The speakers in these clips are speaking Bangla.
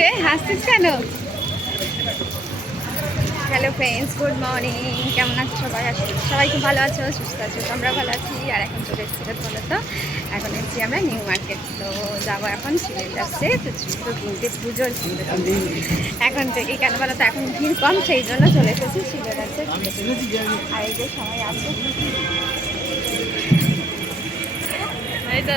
রে হাসছিস কেন? হ্যালো ফ্রেন্ডস গুড মর্নিং কেমন আছো সবাই? আছো সবাই খুব ভালো আছো, সুস্থ আছো আমরা ভালো আছি। আর এখন চলে এসেছি বলো তো এখন এসেছি আমরা নিউ মার্কেট তো যাব এখন সিলেট যাচ্ছে তো জুতো কিনতে পুজোর কিনতে এখন থেকে কেন বলো তো, এখন ভিড় কম, সেই জন্য চলে এসেছি সিলেট আছে আর এই যে সবাই আছে। এই তো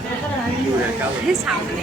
সামনে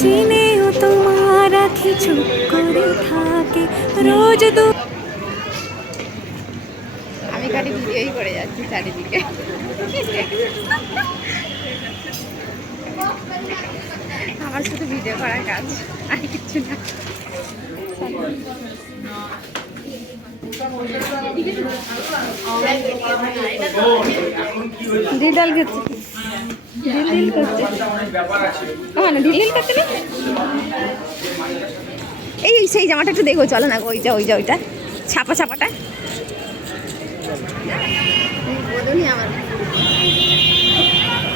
জেনেও তোমার আখি চুপ করে থাকে। রোজ দু আমি খালি ভিডিওই করে যাচ্ছি চারিদিকে। আমার শুধু ভিডিও করার কাজ, আর কিছু না। ডিডাল করছে ডিল করছে ও না ডিল করছে না? এই এই সেই জামাটা একটু দেখো চলো না গো, ওই যা ওই যা ওইটা। ছাপা ছাপাটা।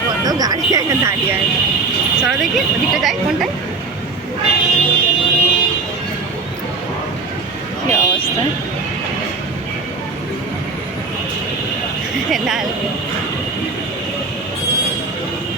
কত গাড়ি একটা দাঁড়িয়ে আছে। চলো দেখি ওদিকটা যাই কোনটায়? কি অবস্থা? লাল।